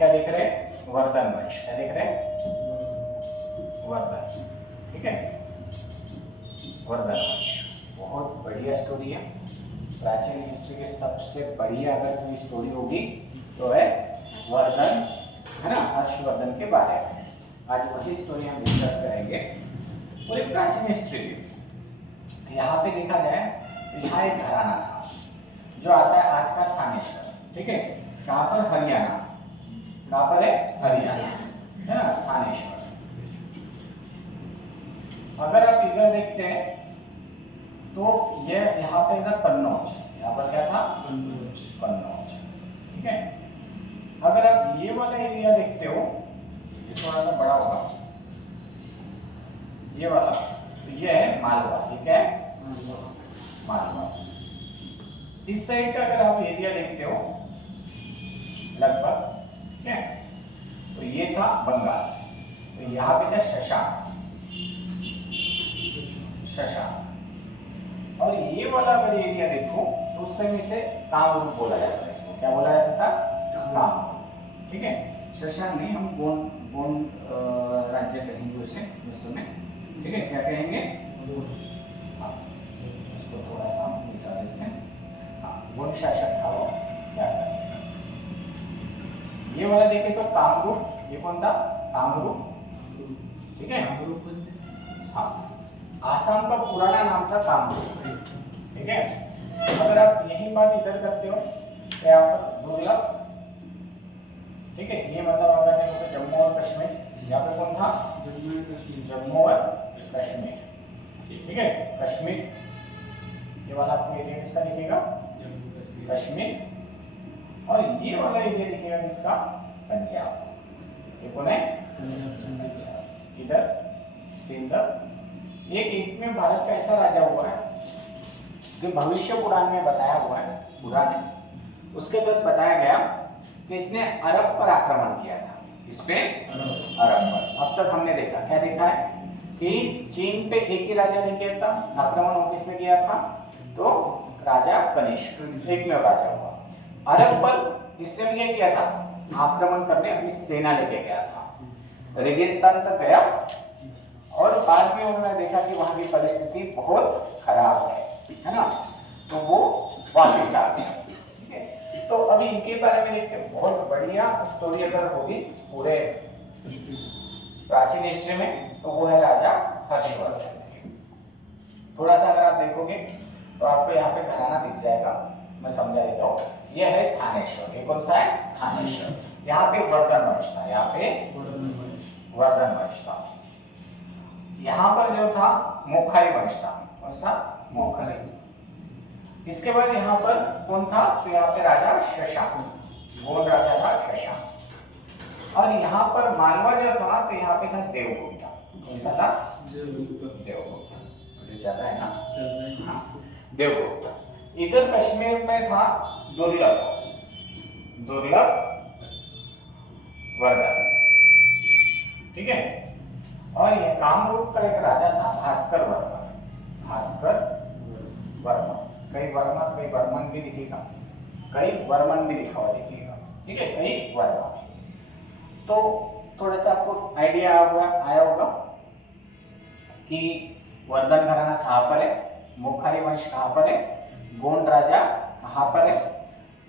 क्या देख रहे हैं? वर्धन वंश। क्या देख रहे हैं? वर्धन। ठीक है, वर्धन वंश बहुत बढ़िया स्टोरी है। प्राचीन हिस्ट्री की सबसे बढ़िया अगर कोई स्टोरी होगी तो है वर्धन, है ना, हर्षवर्धन के बारे में। आज वही स्टोरी हम डिस्कस करेंगे पूरी प्राचीन हिस्ट्री की। यहाँ पे देखा जाए तो यहाँ एक घराना था जो आता है आज का थानेश्वर। ठीक है, कहाँ पर? हरियाणा। कहाँ पर है? हरियाणा, है ना, थानेश्वर। अगर आप इधर देखते हैं तो ये यहाँ पे था कन्नौज। यहाँ पर क्या था? कन्नौज। ठीक है, अगर आप ये वाला एरिया देखते हो, ये थोड़ा सा बड़ा होगा, ये वाला, तो ये है मालवा। ये क्या है? मालवा। इस साइड का अगर आप एरिया देखते हो लगभग, ठीक है, तो ये था बंगाल। तो यहाँ पे था शशांक। और ये वाला अगर एरिया देखो तो उस समय से कामरूप बोला जाता है। इसको क्या बोला जाता था? कामरूप। ठीक है, शशांक नहीं, हम गोंड राज्य कहेंगे उसे उस समय। ठीक है, क्या कहेंगे? हाँ, उसको थोड़ा सा मिटा देते हैं। हाँ, गोंड शासक था वो। क्या करेंगे? ये वाला देखे तो कामरूप। ये कौन था? कामरूप। ठीक है, हाँ, आसाम का पुराना नाम था कामरूप। ठीक है, अगर आप यही बात इधर करते हो तो यहाँ पर दुर्लभ। ठीक है, ये मतलब आप रखेंगे तो जम्मू और कश्मीर। यहाँ पे कौन था? जम्मू और कश्मीर। ठीक है, कश्मीर। ये वाला आपको एरिया किसका दिखेगा? कश्मीर। और ये वाला एरिया दिखेगा किसका? पंजाब। ये कौन है? इधर सिंध। एक में भारत का ऐसा राजा हुआ है जो भविष्य पुराण में बताया हुआ है, पुराण है, उसके बाद बताया गया कि इसने अरब पर आक्रमण किया था। इस पे अरब पर। अब तक हमने देखा, क्या देखा है कि चीन पे एक ही राजा ने किया था आक्रमण। वो किसने किया था? तो राजा कनिष्क, एकमेव राजा हुआ। अरब पर इसने क्या किया था? आक्रमण करने अपनी सेना लेके गया था, रेगिस्तान तक गया, और बाद में उन्होंने देखा कि वहां की परिस्थिति बहुत खराब है ना, तो वो वापस आ गया। ठीक है, तो अभी इनके बारे में देखते हैं। बहुत बढ़िया स्टोरी अगर होगी पूरे प्राचीन हिस्ट्री में तो वो है राजा हर्षवर्धन। थोड़ा सा अगर आप देखोगे तो आपको यहाँ पे घराना दिख जाएगा, मैं समझा देता हूँ। ये है थानेश्वर। ये कौन सा है? थानेश्वर। यहाँ पे वर्धन वंश था। यहाँ पे वर्धन वंश था। यहाँ पर जो था मोखारी वंश था। कौन सा? मोखारी। इसके बाद यहाँ पर कौन था? तो यहाँ पे राजा शशांक, गोंड राजा था शशांक। और यहाँ पर मालवा जो था तो यहाँ पे था देवगुप्ता। कौन सा था? देवगुप्ता। चल रहा है ना? हाँ, देवगुप्ता। इधर कश्मीर में था दुर्लभ वर्धन। ठीक है, और ये कामरूप का एक राजा था भास्कर वर्मा। कई वर्मा कई वर्मन भी दिखेगा, कई वर्मन भी लिखा हुआ दिखेगा। ठीक है, कई वर्मा। तो थोड़ा सा आपको आइडिया आया होगा कि वर्धन घराना कहाँ पर है, मोखारी वंश कहाँ पर है, गोंड राजा कहाँ पर है,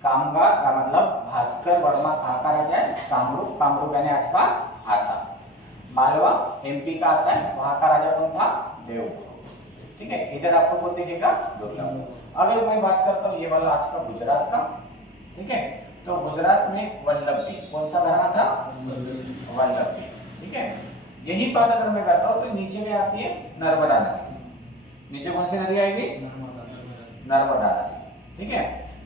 कामगा का मतलब भास्कर वर्मा कहाँ का राजा है? कामरूप। कामरूप यानी आज का आसाम। मालवा एमपी का आता है, वहां का राजा कौन था? देवगुप्त। ठीक है, इधर आपको कौन दिखेगा? दुर्लभ। अगर मैं बात करता हूँ ये वाला आज का गुजरात का, ठीक है, तो गुजरात में वल्लभी। कौन सा घराना था? वल्लभी। ठीक है, यही बात अगर मैं करता हूँ तो नीचे में आती है नर्मदा नदी। नीचे कौन सी नदी आएगी? नर्मदा नदी। ठीक है,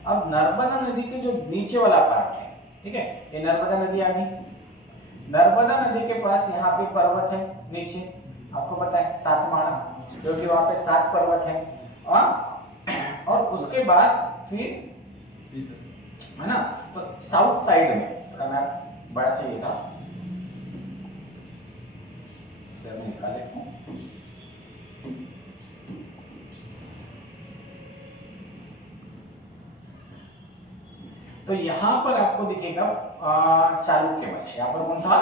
अब नर्मदा नदी के जो नीचे वाला पार्ट है, ठीक है, ये नर्मदा नदी आ गई। नर्मदा नदी के पास यहाँ पे पर्वत है नीचे, आपको पता है सातमाड़ा, जो कि वहां पे 7 पर्वत है। और उसके बाद फिर, है ना, तो साउथ साइड में थोड़ा मैप बड़ा चाहिए था, मैं निकाल लेता हूँ। तो यहाँ पर आपको दिखेगा चालुक्य वंश। यहाँ पर कौन था?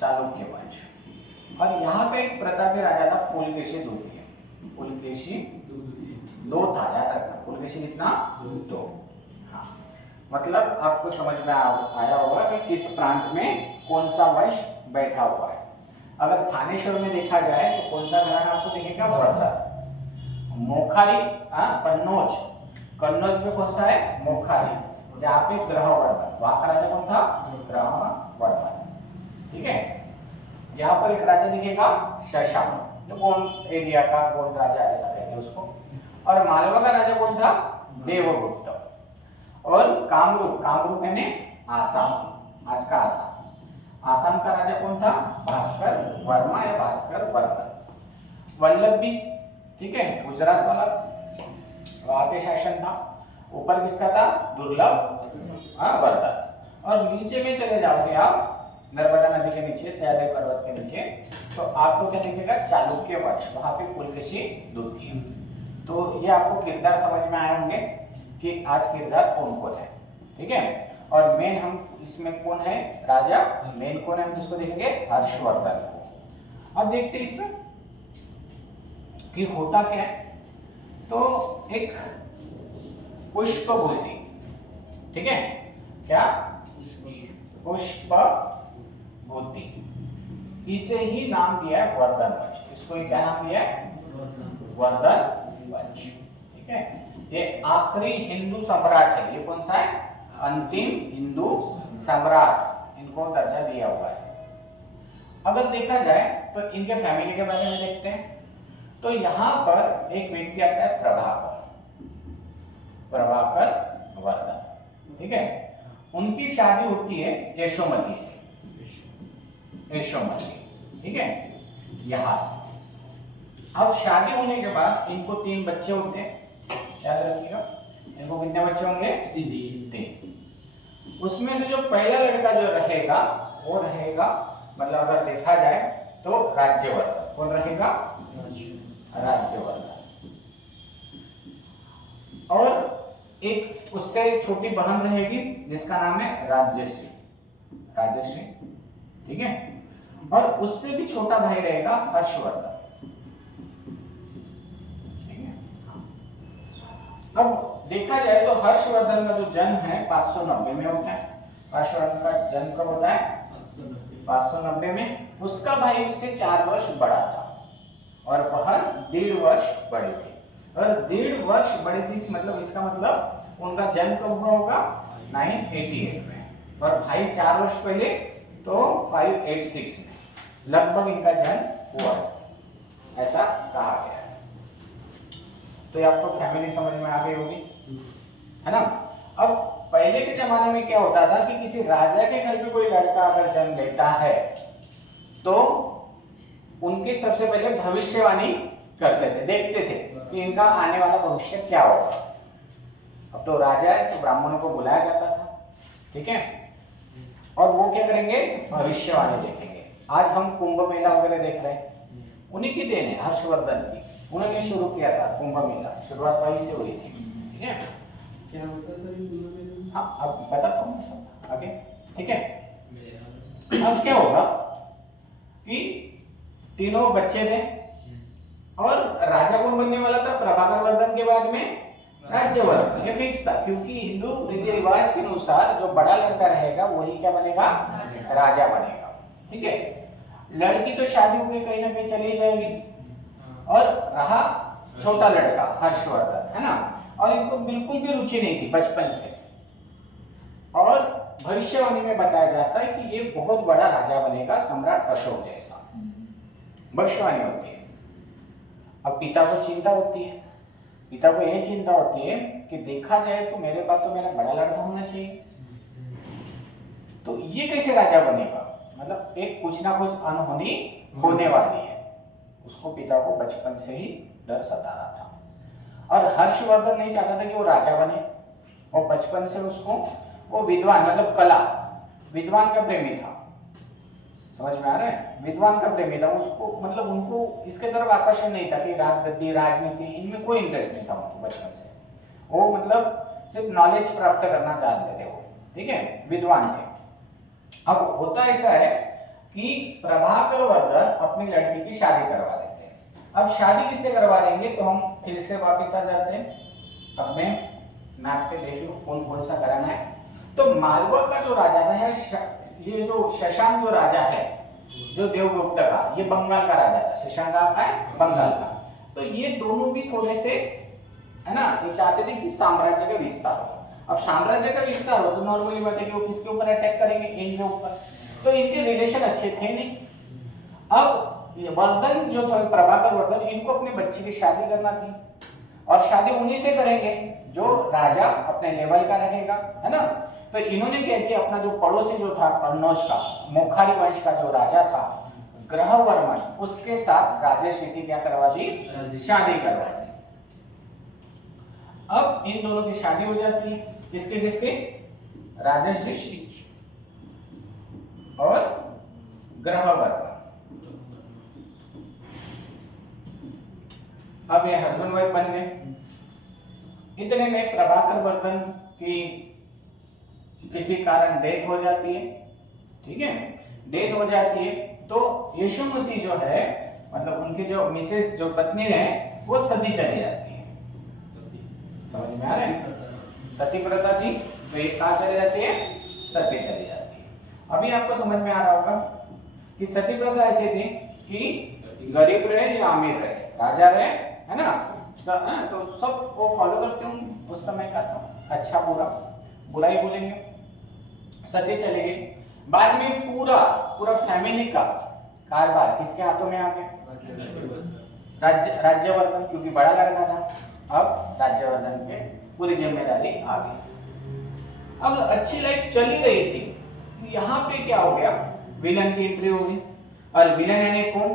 चालुक्य वंश। और यहाँ का एक प्रतापी राजा था पुलकेशी द्वितीय। पुलकेशी दो था, याद रखना। पुलकेशी कितना? दो। हाँ, मतलब आपको समझ में आया होगा कि किस प्रांत में कौन सा वंश बैठा हुआ है। अगर थानेश्वर में देखा जाए तो कौन सा घराना आपको दिखेगा? वर्धन। मोखाली, कन्नौज, कन्नौज में कौन सा है? मोखाली, जहाँ पे ग्रहवर्धन। वहां का राजा कौन था? ग्रहवर्धन। ठीक है। यहाँ पर एक राजा दिखेगा शशांक, जो कौन एरिया का कौन राजा ऐसा कहते हैं उसको। और मालवा का राजा कौन था? देवगुप्त। और कामरूप, कामरूप यानी आसाम, आज का आसाम। आसाम का राजा कौन था? भास्कर वर्मा या भास्कर वर्मन। वल्लभी, ठीक है, गुजरात वाला, वहां पे शासन था। ऊपर किसका था? दुर्लभ वर्धन। और नीचे में चले जाओगे आप, नर्मदा नदी के नीचे, सह्याद्री पर्वत के नीचे, तो आपको क्या दिखेगा? चालुक्य वंश। वहां पे पुलकेशी द्वितीय। तो ये आपको किरदार समझ में आए होंगे कि आज किरदार कौन कौन है। ठीक है। और मेन हम इसमें कौन है? राजा मेन कौन है? हम जिसको देखेंगे हर्षवर्धन को। अब देखते हैं इसमें कि होता क्या है। तो एक पुष्पभूति, ठीक है, क्या? पुष्पभूति, इसे ही नाम दिया है वर्धन वंश। इसको ही क्या नाम दिया है? वर्धन वंश। ठीक है। ये आखिरी हिंदू सम्राट है। ये कौन सा है? अंतिम हिंदू सम्राट, इनको दर्जा दिया हुआ है। अगर देखा जाए तो इनके फैमिली के बारे में देखते हैं। तो यहाँ पर एक व्यक्ति आता है प्रभाकर, प्रभाकर वर्धन। ठीक है। उनकी शादी होती है यशोमती से, यशोमती, ठीक है, यहां से। अब शादी होने के बाद इनको 3 बच्चे होते हैं, याद रखिएगा। इनको कितने बच्चे होंगे? 3। उसमें से जो पहला लड़का जो रहेगा वो रहेगा, मतलब अगर देखा जाए तो राज्यवर्धन। कौन रहेगा? राज्यवर्धन। और एक उससे छोटी बहन रहेगी जिसका नाम है राज्यश्री, राज्यश्री, ठीक है। और उससे भी छोटा भाई रहेगा हर्षवर्धन, ठीक है। अब देखा जाए तो हर्षवर्धन का जो जन्म है 590 में होता है। हर्षवर्धन का जन्म कब होता है? 590 में। उसका भाई उससे 4 वर्ष बड़ा था और बहन 1.5 वर्ष बड़ी थी। और 1.5 वर्ष बड़ी थी मतलब इसका मतलब उनका जन्म कब हुआ होगा? 988 में। और भाई 4 वर्ष पहले तो 586 में लगभग इनका जन्म हुआ, ऐसा कहा गया है। तो ये आपको फैमिली समझ में आ गई होगी, है ना। अब पहले के जमाने में क्या होता था कि किसी राजा के घर पे कोई लड़का अगर जन्म लेता है तो उनके सबसे पहले भविष्यवाणी करते थे, देखते थे कि इनका आने वाला भविष्य क्या होगा। अब तो राजा है तो ब्राह्मणों को बुलाया जाता था, ठीक है, और वो क्या करेंगे? भविष्यवाणी देखेंगे। आज हम कुंभ मेला वगैरह देख रहे हैं, उन्हीं की देन है, हर्षवर्धन की। उन्होंने शुरू किया था कुंभ मेला, शुरुआत वहीं से हुई थी, ठीक है। हाँ, अब बताता हूँ सब आगे, ठीक है। अब क्या होगा कि तीनों बच्चे थे और राजा कौन बनने वाला था? प्रभाकर वर्धन के बाद में राज्यवर्धन। ये फिक्स था क्योंकि हिंदू रीति रिवाज के अनुसार जो बड़ा लड़का रहेगा वही क्या बनेगा? राजा बनेगा, ठीक है। लड़की तो शादी हो गई, कहीं ना कहीं चली जाएगी, और रहा छोटा लड़का हर्षवर्धन, है ना। और इनको बिल्कुल भी रुचि नहीं थी बचपन से, और भविष्यवाणी में बताया जाता है कि ये बहुत बड़ा राजा बनेगा, सम्राट अशोक जैसा, भविष्यवाणी होती है। अब पिता को चिंता होती है, पिता को यह चिंता होती है कि देखा जाए तो मेरे पास तो मेरा बड़ा लड़का होना चाहिए, तो ये कैसे राजा बनेगा? मतलब एक कुछ ना कुछ अनहोनी होने वाली है। उसको पिता को बचपन से ही डर सता रहा था। और हर्षवर्धन नहीं चाहता था कि वो राजा बने, और बचपन से उसको वो विद्वान मतलब कला, विद्वान का प्रेमी था, समझ में आ रहा है? विद्वान का प्रेमी था। उसको मतलब उनको इसके तरफ आकर्षण नहीं था कि राजगद्दी, राजनीति, इनमें कोई इंटरेस्ट नहीं था उनको बचपन से। वो मतलब सिर्फ नॉलेज प्राप्त करना चाहते थे वो, ठीक है, विद्वान थे। अब होता ऐसा है कि प्रभाकर वर्धन अपनी लड़की की शादी करवा देते हैं। अब शादी किससे करवा देंगे, तो हम फिर से वापस आ जाते हैं अपने मैप पे, देखिए कौन कौन सा कराना है। तो मालवा का जो राजा था, ये जो शशांक जो राजा है, जो देवगुप्त का, ये बंगाल का राजा था। शशांक का है बंगाल का। तो ये दोनों भी थोड़े से, है ना, ये चाहते थे कि साम्राज्य का विस्तार हो। अब साम्राज्य का विस्तार हो तो नॉर्मली बात है कि वो किसके ऊपर अटैक करेंगे, इनके ऊपर। तो इनके रिलेशन अच्छे थे नहीं। अब ये वर्धन जो थे, प्रभाकर वर्धन, इनको अपने बच्चे की शादी करना थी, और शादी उन्हीं से करेंगे जो राजा अपने लेवल का रहेगा, है ना। तो इन्होंने क्या किया, अपना जो पड़ोसी जो था कन्नौज का, मोखारी वंश का जो राजा था ग्रहवर्मन, उसके साथ राजश्री की क्या करवा दी, शादी करवा दी। अब इन दोनों की शादी हो जाती है, किसके किसके, राजश्री और ग्रहवर्मन। अब ये हस्बैंड वाइफ बन गए। इतने में प्रभाकर वर्धन की किसी कारण डेथ हो जाती है, ठीक है, डेथ हो जाती है। तो यशोमती जो है, मतलब उनकी जो मिसेस, जो पत्नी है, वो सती चली जाती है। समझ में आ रहा है, सती प्रथा थी, तो ये कहाँ चली जाती है, सती चली जाती है। अभी आपको समझ में आ रहा होगा कि सती प्रथा ऐसी थी कि गरीब रहे या अमीर रहे, राजा रहे, है ना, तो सब वो फॉलो करते होंगे। उस समय का था अच्छा बुरा, बुराई बोलेंगे। सती चली गई, बाद में पूरा पूरा फैमिली का कारोबार किसके हाथों में आ गया, राज्यवर्धन, क्योंकि बड़ा लड़का था। अब राज्यवर्धन पे पूरी जिम्मेदारी आ गई। अब अच्छी लाइफ चली रही थी, यहाँ पे क्या हो गया, विलन की एंट्री हो गई। और विलन यानी कौन,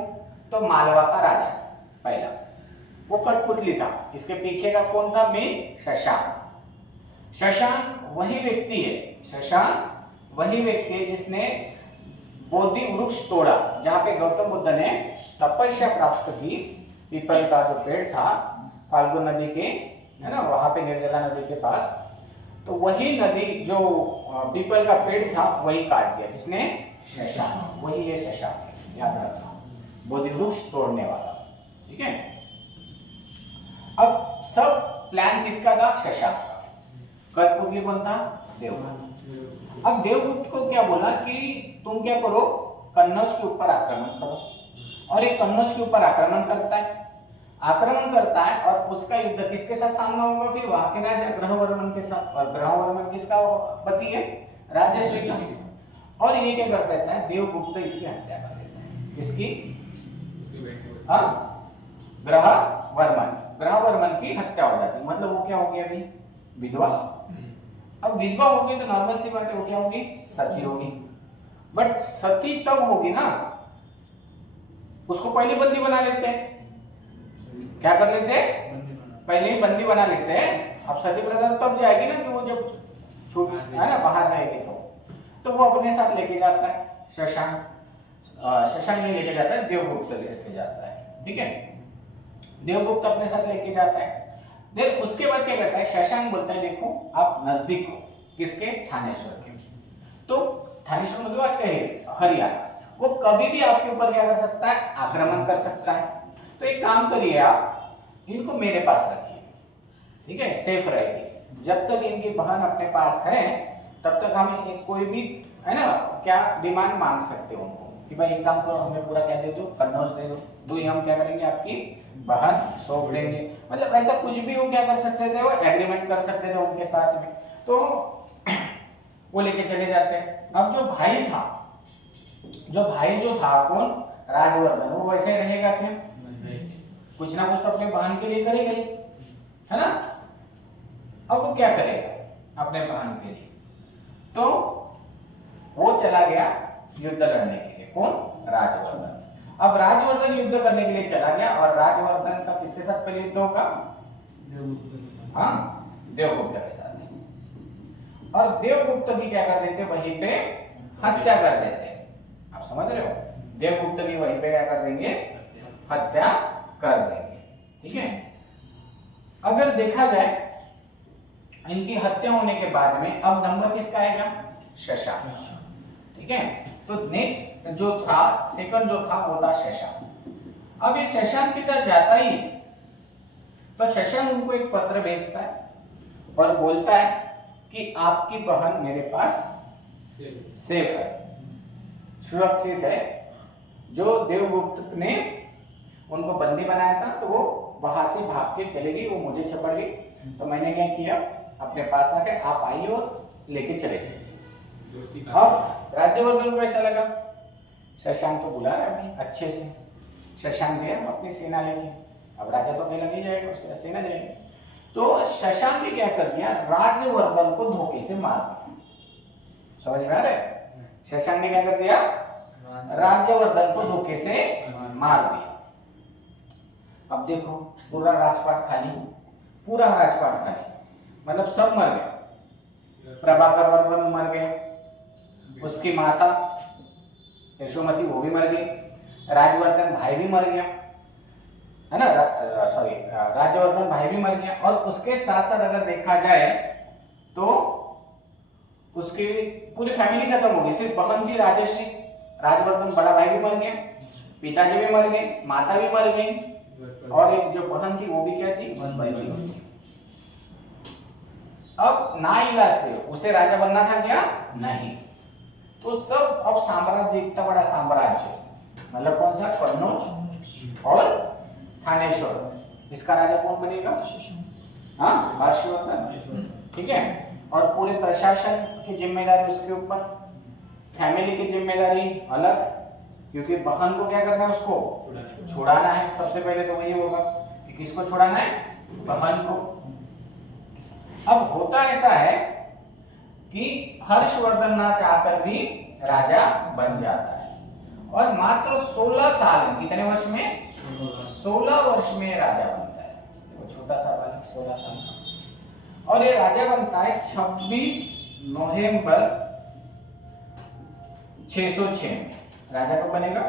तो मालवा का राजा पहला, वो कठपुतली था। इसके पीछे का कौन था, मेन शशांक। शशांक वही व्यक्ति है, शशांक वही व्यक्ति है जिसने बोधि वृक्ष तोड़ा, जहां पे गौतम बुद्ध ने तपस्या प्राप्त की। पीपल का जो पेड़ था फाल्गु नदी के, है ना, वहां पे निर्जला नदी के पास, तो वही नदी जो पीपल का पेड़ था वही काट दिया, जिसने, शशांक, वही है शशांक, याद रखना, बोधि वृक्ष तोड़ने वाला, ठीक है। अब सब प्लान किसका था, शशांक का। कठपुतली कौन था, देवगुप्त। अब देवगुप्त को क्या बोला कि तुम क्या करो, कन्नौज के ऊपर आक्रमण करो। और ये कन्नौज के ऊपर आक्रमण करता है, और उसका युद्ध किसके साथ सामना होगा, फिर वहां के राजा ग्रहवर्मन के साथ। और ग्रहवर्मन किसका पति है, राजश्री का। और ये क्या कर देता है, देवगुप्त इसकी हत्या कर देता है। किसकी, ग्रहवर्मन की हत्या हो जाती है। मतलब वो क्या हो गया, अभी विधवा। अब विधवा हो गई तो नॉर्मल सी बात है, वो क्या होगी, सती होगी। बट सती तब होगी ना, उसको पहले बंदी बना लेते हैं। क्या कर लेते हैं, पहले ही बंदी बना लेते हैं। अब सती प्रथा तब जाएगी ना कि वो जब छूट, है ना, बाहर रहेगी तो वो अपने साथ लेके जाता है शशांक नहीं लेके जाता है, देवगुप्त लेके जाता है, ठीक है। देवगुप्त अपने साथ लेके जाता है। देन उसके बाद क्या करता है, शशांक बोलता है देखो आप नजदीक हो, किसके, थानेश्वर के। तो थानेश्वर मतलब आज का हरियाणा, वो कभी भी आपके ऊपर क्या कर सकता है, आक्रमण कर सकता है। तो एक काम करिए, आप इनको मेरे पास रखिए, ठीक है, सेफ रहेगी। जब तक इनकी बहन अपने पास है तब तक हम कोई भी, है ना, क्या डिमांड मांग सकते हो उनको कि भाई एक काम करो, हमें पूरा क्या दे दो, कन्नौज दे दो, ही हम क्या करेंगे, आपकी बहन सौंप देंगे। मतलब ऐसा कुछ भी वो क्या कर सकते थे, वो एग्रीमेंट कर सकते थे उनके साथ में। तो वो लेके चले जाते हैं। अब जो भाई था कौन, राजवर्धन, वो वैसे ही रहेगा क्या, कुछ ना कुछ तो अपने बहन के लिए करेगा ही, है ना। अब वो क्या करेगा अपने बहन के लिए, तो वो चला गया युद्ध लड़ने के लिए, कौन, राजवर्धन। अब राजवर्धन युद्ध करने के लिए चला गया, और राजवर्धन का किसके साथ पहले युद्ध होगा, देवगुप्त के साथ। और देवगुप्त की क्या कर देते, वहीं पे हत्या कर देते। आप समझ रहे हो, देवगुप्त की वहीं पे क्या कर देंगे, हत्या कर देंगे, ठीक है। अगर देखा जाए इनकी हत्या होने के बाद में अब नंबर किसका आएगा? शशांक। ठीक है, तो नेक्स्ट जो था, सेकंड जो था वो था शशांक। अब ये शशांक की तरफ जाता ही तो शशांक उनको एक पत्र भेजता है और बोलता है कि आपकी बहन मेरे पास सेफ है, सुरक्षित है। जो देवगुप्त ने उनको बंदी बनाया था तो वो वहां से भाग के चले गई, वो मुझे छपड़ गई। तो मैंने क्या किया, अपने पास रखे, आप आइए और लेके चले जाइए। अब राज्यवर्धन को ऐसा लगा शशांक तो बुला रहा है भाई अच्छे से, शशांक गया अपनी सेना लेके, अब राजा तो अकेला नहीं जाएगा, उसके साथ सेना जाएगी। तो शशांक ने क्या कर दिया, राज्यवर्धन को धोखे से मार दिया। समझ में आ रहा है? शशांक ने क्या कर दिया, राज्यवर्धन को धोखे से मार दिया। अब देखो पूरा राजपाट खाली, पूरा राजपाट खाली, मतलब सब मर गए। प्रभाकर वर्धन मर गए, उसकी माता यशोमती वो भी मर गई, राजवर्धन भाई भी मर गया, है ना, सॉरी राज्यवर्धन भाई भी मर गया। और उसके साथ साथ अगर देखा जाए तो उसकी पूरी फैमिली खत्म हो गई, सिर्फ बहन थी राजश्री, राजवर्धन बड़ा भाई भी मर गया, पिताजी भी मर गए, माता भी मर गई, और एक जो बहन थी वो भी क्या थी, बन गई। अब नाइलाज से उसे राजा बनना था क्या, नहीं, तो सब अब साम्राज्य, इतना बड़ा साम्राज्य, मतलब कौन सा, कन्नौज और थानेश्वर, इसका राजा कौन बनेगा, हाँ हर्षवर्धन। ठीक है, और पूरे प्रशासन की जिम्मेदारी उसके ऊपर, फैमिली की जिम्मेदारी अलग, क्योंकि बहन को क्या करना है, उसको छुड़ाना है। सबसे पहले तो वही होगा कि किसको छुड़ाना है, बहन को। अब होता ऐसा है कि हर्षवर्धन ना चाहकर भी राजा बन जाता है, और मात्र 16 साल, कितने वर्ष में, 16 वर्ष में राजा बनता है। वो छोटा सा बालक 16 साल का, और ये राजा बनता है 26 नवंबर 606 में। राजा कब बनेगा,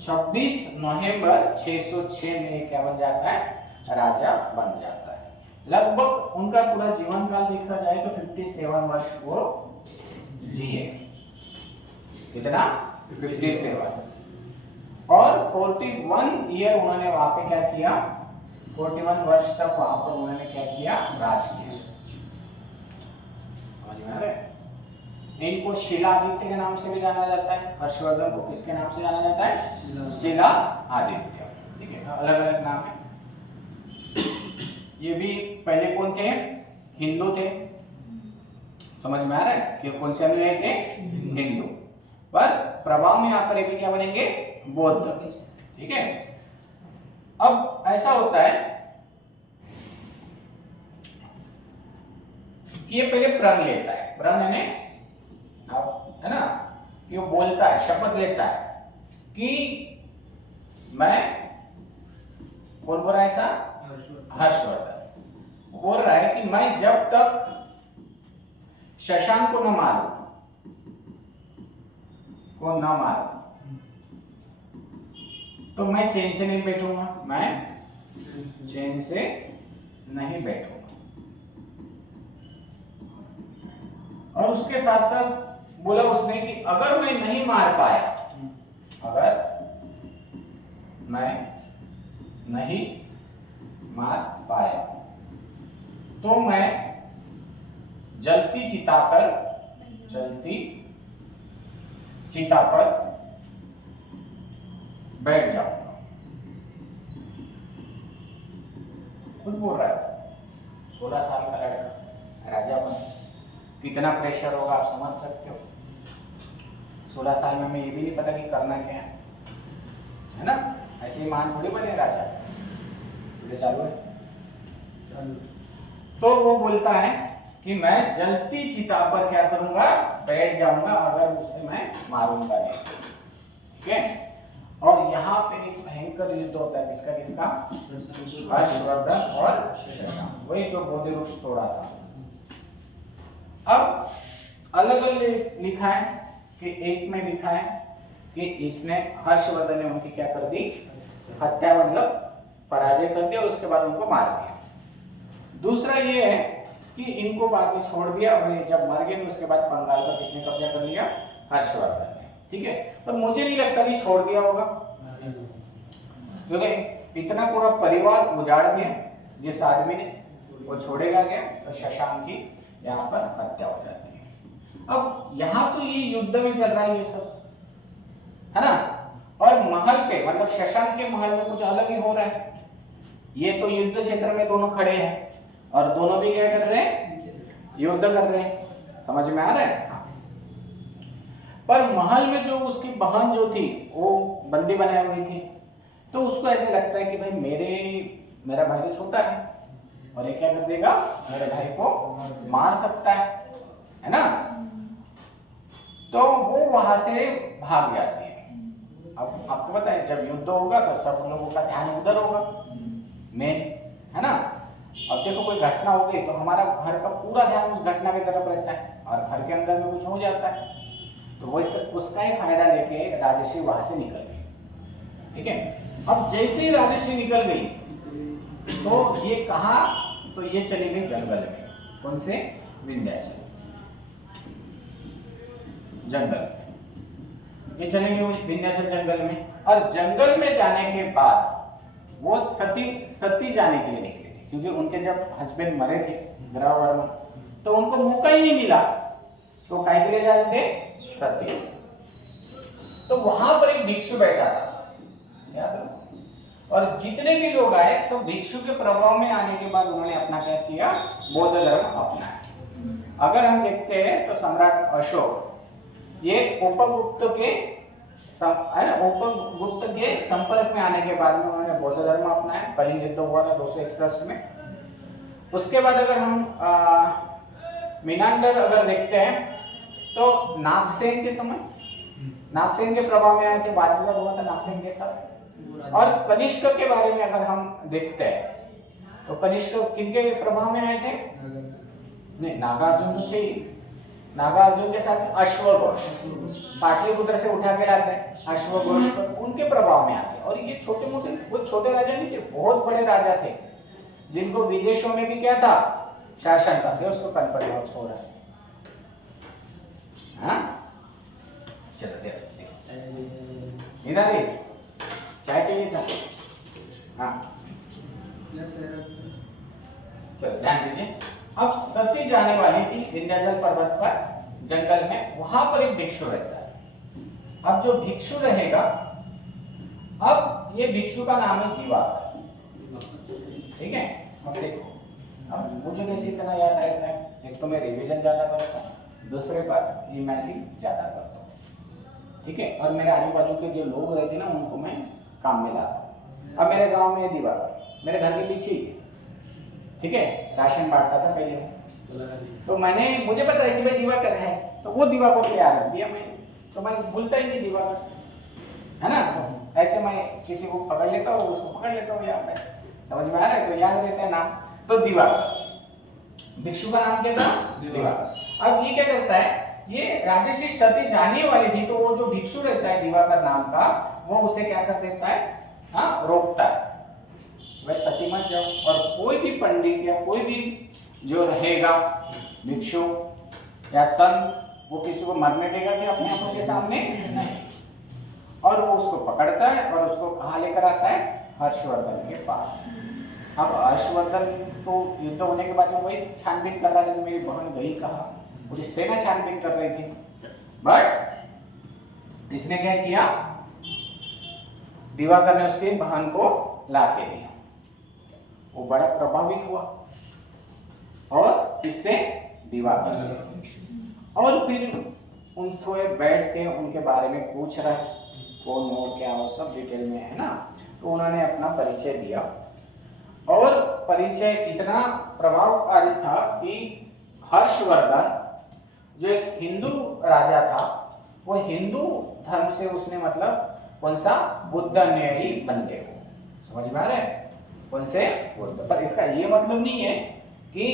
26 नवंबर 606 में क्या बन जाता है, राजा बन जाता है। लगभग उनका पूरा जीवन काल देखा जाए तो 57 वर्ष वो जिए। कितना, 57, और 41 ईयर उन्होंने वहां पे क्या किया, 41 वर्ष तक वहां पर उन्होंने क्या किया, राज किया। समझ में आ रहा है? इनको शिलादित्य के नाम से भी जाना जाता है। हर्षवर्धन को किसके नाम से जाना जाता है, शिला आदित्य। ठीक है, अलग अलग नाम है। ये भी पहले कौन थे, हिंदू थे। समझ में आ रहा है कि कौन से अनुयायी थे, हिंदू, पर प्रभाव में आकर ये भी क्या बनेंगे, बौद्ध। ठीक है, अब ऐसा होता है कि ये पहले प्रण लेता है, प्रण यानी है ना, कि वो बोलता है, शपथ लेता है कि मैं, कौन बोल रहा है ऐसा, हर्षवर्धन बोल रहा है कि मैं जब तक शशांक को न मारूं, को न मारूं, तो मैं चैन से नहीं बैठूंगा, मैं चैन से नहीं बैठूंगा। और उसके साथ साथ बोला उसने कि अगर मैं नहीं मार पाया, अगर मैं नहीं मार पाया तो मैं जलती चिता पर बैठ जाऊंगा। खुद बोल रहा है, 16 साल का लड़का राजा बन, कितना प्रेशर होगा आप समझ सकते हो। 16 साल में हमें ये भी नहीं पता कि करना क्या है ना, ऐसे ही मान थोड़ी बने राजा। चालू है, तो वो बोलता है कि मैं जलती चिता पर क्या करूंगा, बैठ जाऊंगा, अगर उसे मैं मारूंगा नहीं। ठीक है, और यहाँ पे एक भयंकर युद्ध होता है, किसका, हर्षवर्धन और शशांक, वही जो बोधिवृक्ष तोड़ा था। अब अलग अलग लिखा है कि एक में लिखा है कि इसने, हर्षवर्धन ने उनकी क्या कर दी, हत्या, मतलब पराजय कर दिया, और उसके बाद उनको मार दिया। दूसरा ये है कि इनको बाद में छोड़ दिया और ये जब मर गए तो उसके बाद बंगाल पर किसने कब्जा कर लिया? हर्षवर्धन ने। ठीक है, पर मुझे नहीं लगता कि छोड़ दिया होगा, क्योंकि इतना पूरा परिवार उजाड़ दिया जिस आदमी ने, वो छोड़ेगा क्या? तो शशांक की यहाँ पर हत्या हो जाती है। अब यहाँ तो ये युद्ध में चल रहा है ये सब, है ना, और महल पे मतलब शशांक के महल में कुछ अलग ही हो रहा है। ये तो युद्ध क्षेत्र में दोनों खड़े हैं और दोनों भी क्या कर रहे हैं? युद्ध कर रहे हैं। समझ में आ रहा है? हाँ। पर महल में जो उसकी बहन जो थी वो बंदी बनाई हुई थी, तो उसको ऐसे लगता है कि भाई मेरा भाई तो छोटा है और ये क्या कर देगा? मेरे भाई को मार सकता है ना। तो वो वहां से भाग जाती है। अब आपको पता है जब युद्ध होगा तो सब लोगों का ध्यान उधर होगा मेन, है ना। अब देखो कोई घटना हो गई तो हमारा घर का पूरा ध्यान उस घटना की तरफ रहता है और घर के अंदर में कुछ हो जाता है तो वैसे उसका ही फायदा लेके राजश्री वहां से निकल गई। ठीक है, अब जैसे ही राजश्री निकल गई तो ये कहा? तो ये चली गई जंगल में। कौन से? विंध्याचल जंगल। ये चले गए विंध्याचल जंगल में, और जंगल में जाने के बाद वो सती जाने के लिए निकले थे, क्योंकि उनके जब हस्बैंड मरे थे ग्रह वर्मा तो उनको मौका ही नहीं मिला, तो काय के लिए जा रहे थे? सती। तो वहां पर एक भिक्षु बैठा था, याद रखो, और जितने भी लोग आए सब भिक्षु के प्रभाव में आने के बाद उन्होंने अपना क्या किया? बौद्ध धर्म अपनाया। अगर हम देखते हैं तो सम्राट अशोक ये उपगुप्त के संपर्क में आने के बाद में उन्होंने बौद्ध धर्म अपनाया। कलिंग युद्ध हुआ था 261 में। उसके बाद अगर हम मीनांडर अगर देखते हैं तो नागसेन के समय नागसेन के प्रभाव में आए थे, वाद विवाद हुआ था नागसेन के साथ। और कनिष्क के बारे में अगर हम देखते हैं तो कनिष्क किनके प्रभाव में आए थे? नहीं, नागार्जुन थे। नागार्जुन के साथ अश्वघोष पाटलिपुत्र से उठा के लाते हैं, अश्वघोष पर उनके प्रभाव में आते हैं। और ये छोटे मोटे वो छोटे राजा नहीं थे, बहुत बड़े राजा थे जिनको विदेशों में भी क्या था? शासन था। उसको कनपट बॉक्स हो रहा है। हाँ चलो देखो चाय चाहिए था? हाँ चलो ध्यान दीजिए। अब सती जाने वाली थी विंध्याचल पर्वत पर जंगल में, वहां पर एक भिक्षु रहता है। अब जो भिक्षु रहेगा, अब ये भिक्षु का नाम है दिवाकर। ठीक है, अब देखो, अब मुझे कैसे इतना याद रहता है? एक तो मैं रिवीजन ज्यादा करता हूँ, दूसरे बात ये मैथिली ज्यादा करता हूँ। ठीक है, और मेरे आजू बाजू के जो लोग रहते ना उनको मैं काम में लाता हूँ। अब मेरे गांव में दिवाकर मेरे घर के पीछे ही, ठीक है, राशन बांटता था पहले। तो मुझे पता है कि भाई दिवाकर है, तो वो दिवाकर को याद रख दिया मैंने, तो मैं भूलता ही नहीं दिवाकर, है ना। तो ऐसे मैं किसी को पकड़ लेता हूँ, उसको पकड़ लेता हूँ याद है, समझ में आ रहा है? तो याद रहता है नाम। तो दिवाकर, भिक्षु का नाम क्या था? दिवाकर। अब ये क्या करता है? ये राजश्री सती जाने वाली थी, तो वो जो भिक्षु रहता है दिवाकर नाम का, वो उसे क्या कर देता है? हाँ, रोकता है, वह सती मत जाओ। और कोई भी पंडित या कोई भी जो रहेगा भिक्षु या संत, वो किसी को मरने देगा कि अपने आंखों के सामने? नहीं। और वो उसको पकड़ता है और उसको कहाँ लेकर आता है? हर्षवर्धन के पास। अब हर्षवर्धन तो युद्ध होने के बाद में वही छानबीन कर रहा था, मेरी बहन गई कहा, पूरी सेना छानबीन कर रही थी। बट इसने क्या किया? दिवाकर ने उसकी बहन को ला के दिया। वो बड़ा प्रभावित हुआ और इससे दिवाकर से, और फिर उनसे बैठ के उनके बारे में पूछ रहा है, कौन हो क्या हो, सब डिटेल में, है ना। तो उन्होंने अपना परिचय दिया और परिचय इतना प्रभावकारी था कि हर्षवर्धन जो एक हिंदू राजा था, वो हिंदू धर्म से उसने मतलब कौन सा? बुद्ध अनुयायी बन गए। समझ में आ रहा है? कौन से? बुद्ध। पर इसका ये मतलब नहीं है कि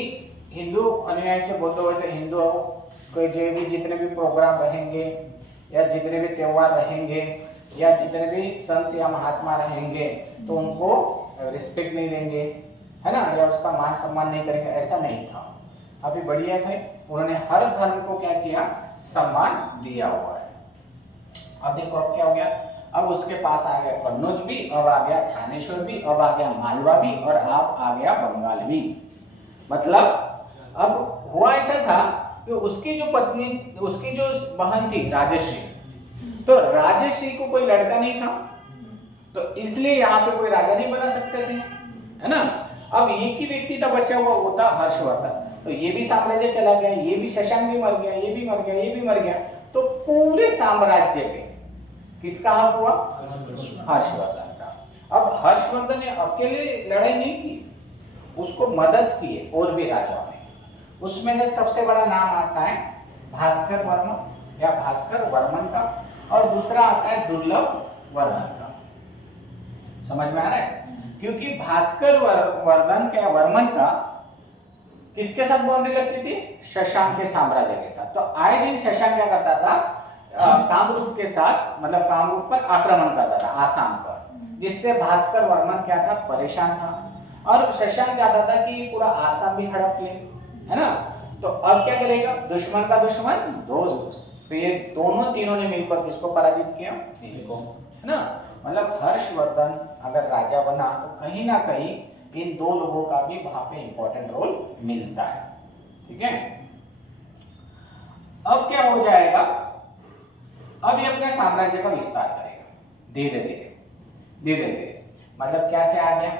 हिंदू अनुयायी से बुद्ध हो तो हिंदू हो, कोई जो भी जितने भी प्रोग्राम रहेंगे या जितने भी त्योहार रहेंगे या जितने भी संत या महात्मा रहेंगे तो उनको रिस्पेक्ट नहीं देंगे, है ना, या उसका मान सम्मान नहीं करेंगे, ऐसा नहीं था। अभी बढ़िया थे, उन्होंने हर धर्म को क्या किया, सम्मान दिया हुआ है। अब देखो अब क्या हो गया, अब उसके पास आ गया कन्नौज भी, अब आ गया थानेश्वर भी, अब आ गया मालवा भी, और अब आ गया बंगाल भी। मतलब अब हुआ ऐसा था कि उसकी जो पत्नी, उसकी जो बहन थी राजश्री, तो राजश्री को कोई लड़का नहीं था, तो इसलिए यहाँ पे कोई राजा नहीं बना सकते थे, है ना। अब एक ही व्यक्ति था बचा हुआ, वो था हर्षवर्धन। तो ये भी साम्राज्य चला गया, ये भी शशांक भी मर गया, ये भी मर गया, ये भी मर गया, तो पूरे साम्राज्य पे किसका हक हुआ, हर्षवर्धन का। अब हर्षवर्धन ने अकेले लड़ाई नहीं की, उसको मदद की है और भी राजाओं ने। उसमें से सबसे बड़ा नाम आता है भास्कर वर्मा या भास्कर वर्मन का, और दूसरा आता है दुर्लभ वर्मन का। समझ में आ रहा है, क्योंकि भास्कर वर्धन के वर्मन का किसके साथ बाउंड्री लगती थी, शशांक के साम्राज्य के साथ। तो आए दिन शशांक क्या करता था, कामरूप के साथ, मतलब कामरूप पर आक्रमण करता था, आसाम पर, जिससे भास्कर वर्मन क्या था, परेशान था, और शशांक चाहता था कि पूरा आसाम भी हड़प ले, है ना। तो अब क्या करेगा, दुश्मन का दुश्मन दोस्त, तो ये दोनों तीनों ने मिलकर किसको पराजित किया, इनको, है ना। मतलब हर्षवर्धन अगर राजा बना तो कहीं ना कहीं इन दो लोगों का भी वहां पे इंपॉर्टेंट रोल मिलता है, ठीक है। अब क्या हो जाएगा, अब ये अपने साम्राज्य का विस्तार करेगा धीरे धीरे धीरे धीरे। मतलब क्या क्या आ गया,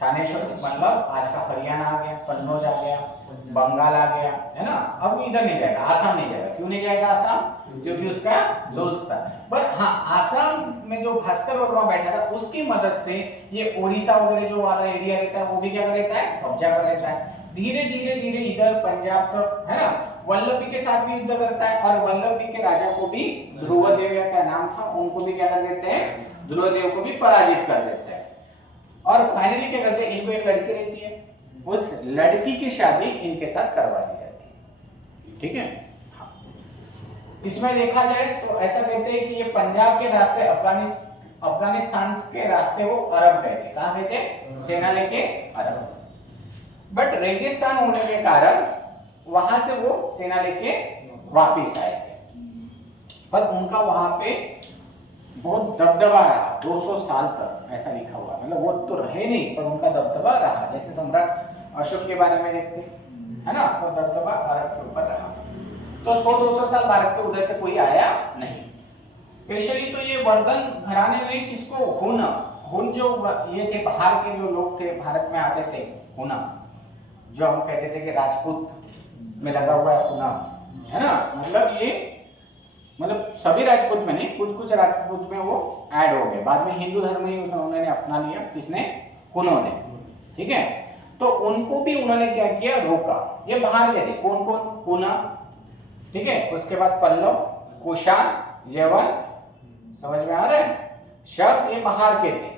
थानेश्वर मतलब आज का हरियाणा आ गया, कन्नौज आ गया, बंगाल आ गया, है ना। अब इधर नहीं जाएगा, आसाम नहीं जाएगा। क्यों नहीं जाएगा आसाम, क्योंकि उसका दोस्त था। पर हाँ, आसाम में जो भास्कर वर्मा बैठा था उसकी मदद से ये ओडिशा वगैरह जो वाला एरिया रहता है वो भी क्या कर लेता है, कब्जा कर लेता है। धीरे धीरे धीरे इधर पंजाब तक, है ना। वल्लभी के साथ भी युद्ध करता है, और वल्लभी के राजा को भी, ध्रुवदेव का नाम था, उनको भी क्या कर देते हैं, ध्रुवदेव को भी पराजित कर देते हैं। और फाइनली क्या करते हैं, इनको एक लड़की रहती है, उस लड़की की शादी इनके साथ करवा दी जाती है, ठीक है। हाँ। इसमें देखा जाए तो ऐसा कहते हैं कि ये पंजाब के रास्ते अफगानिस्तान के रास्ते वो अरब गए थे। कहाँ गए थे, सेना लेके अरब। बट रेगिस्तान होने के कारण वहां से वो सेना लेके वापिस आए थे, पर उनका वहां पे बहुत दबदबा रहा 200 साल तक, ऐसा लिखा हुआ। मतलब वो तो रहे नहीं, पर उनका दबदबा रहा। जैसे सम्राट अशोक के बारे में देखते है ना, तो दबदबा भारत के ऊपर रहा। तो 100-200 साल भारत के उधर से कोई आया नहीं। स्पेशली तो ये वर्धन घराने में किसको, हुन जो ये थे, बाहर के जो लोग थे भारत में आते थे, हुना, जो हम कहते थे कि राजपूत में लगा हुआ है हुना, है ना। मतलब ये, मतलब सभी राजपूत में नहीं, कुछ कुछ राजपूत में वो ऐड हो गए। बाद में हिंदू धर्म ही उन्होंने अपना लिया, किसने, हुनों ने, ठीक है। तो उनको भी उन्होंने क्या किया, रोका। ये बाहर गए थे, कौन कौन, हुना, ठीक है। उसके बाद पल्लव, कुषाण, यवन, समझ में आ रहा है, शक ये बाहर के थे,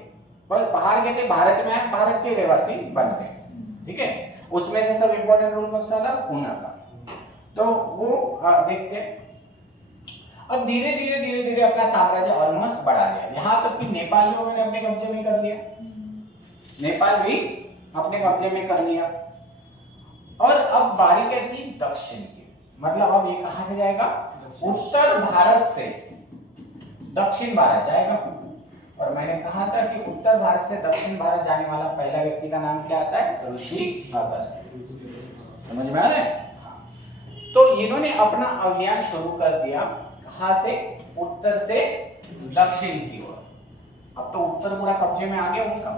पर बाहर के थे, भारत में आए, भारत के रहवासी बन गए, ठीक है। उसमें से सब इंपॉर्टेंट रूल कौन सा था, हुना का। तो वो देखते हैं। अब धीरे धीरे धीरे धीरे अपना साम्राज्य ऑलमोस्ट बढ़ा लिया, यहाँ तक कि नेपालियों ने अपने कब्जे में कर लिया, नेपाल भी अपने कब्जे में कर लिया। और अब बारी क्या थी, दक्षिण की। मतलब अब ये कहां से जाएगा, उत्तर भारत से दक्षिण भारत जाएगा। और मैंने कहा था कि उत्तर भारत से दक्षिण भारत जाने वाला पहला व्यक्ति का नाम क्या आता है, ऋषि अगस्त्य। समझ में आ रहा है। तो इन्होंने अपना अभियान शुरू कर दिया, कहां से, उत्तर से दक्षिण की ओर। अब तो उत्तर पूरा कब्जे में आ गया उनका,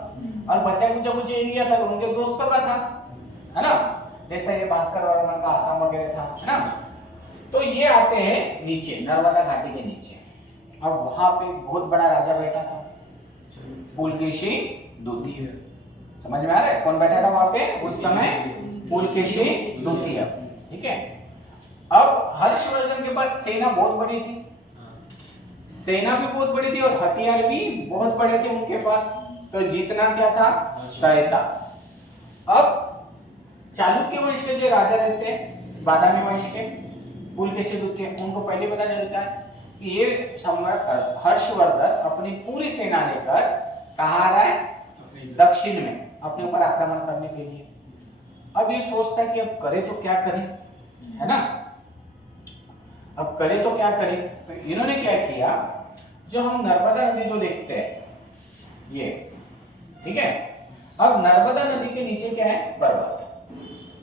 और बचा कुछ एरिया था उनके दोस्तों का था, है ना। जैसे ये भास्कर वर्मन का आसाम वगैरह था, है ना। तो ये आते हैं नीचे, नर्मदा घाटी के नीचे। अब वहां पे बहुत बड़ा राजा बैठा था, पुलकेशी द्वितीय। समझ में आ रहा है, कौन बैठा था वहां पे उस समय, पुलकेशी द्वितीय, ठीक है। अब हर्षवर्धन के पास सेना बहुत बड़ी थी, सेना भी बहुत बड़ी थी, और हथियार भी बहुत बड़े थे उनके पास। तो जीतना क्या था, तय था। अब चालुक्य वंश के जो राजा रहते हैं, बादामी वंश के, पुलकेशी द्वितीय, उनको पहले पता चलता है कि ये सम्राट हर्षवर्धन अपनी पूरी सेना लेकर कहाँ आ रहा है, दक्षिण में अपने ऊपर आक्रमण करने के लिए। अब ये सोचता है कि अब करे तो क्या करें, है ना, अब करे तो क्या करें। तो इन्होंने क्या किया, जो हम नर्मदा नदी जो देखते हैं ये, ठीक है, अब नर्मदा नदी के नीचे क्या है, पर्वत,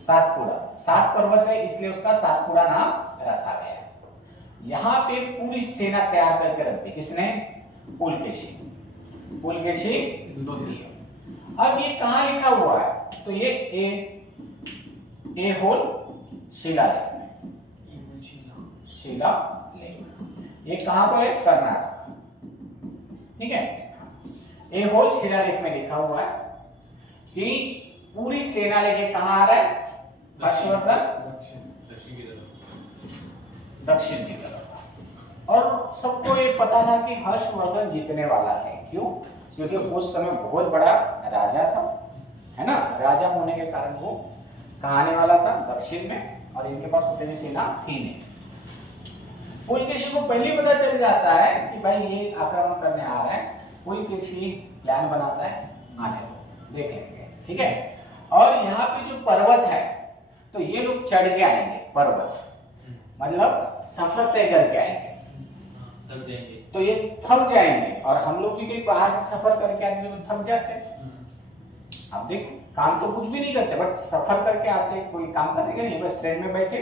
सातपुड़ा, सात पर्वत है इसलिए उसका सातपुड़ा नाम रखा गया। यहाँ पे पूरी सेना तैयार करके रख दी, किसने, पुलकेशी, पुलकेशी द्वितीय। अब ये कहाँ लिखा हुआ है, तो ये ए होल शिलालेख में, शिलालेख, ये कहाँ पर है, कर्नाटक, ठीक है। ए होल शिलालेख में लिखा हुआ है कि पूरी सेना लेके कहाँ आ रहा है, हर्षवर्धन दक्षिण की तरफ। और सबको ये पता था कि हर्षवर्धन जीतने वाला है, क्यों, क्योंकि उस समय बहुत बड़ा राजा था, है ना, राजा होने के कारण वो कहाँ आने वाला था, दक्षिण में, और इनके पास उतनी सेना थी नहीं। पुलकेशी को पहले पता चल जाता है कि भाई ये आक्रमण करने आ रहा है, पुलकेशी प्लान बनाता है, आने दो देख लेंगे, ठीक है। और यहाँ पे जो पर्वत है तो ये लोग चढ़ के आएंगे, पर्वत मतलब सफर तय करके आएंगे, थक जाएंगे, तो ये थक जाएंगे, और हम लोग भी कहीं बाहर से सफर करके आदमी लोग थक जाते हैं। आप देखो काम तो कुछ भी नहीं करते, बट सफर करके आते, कोई काम करने के नहीं, बस ट्रेन में बैठे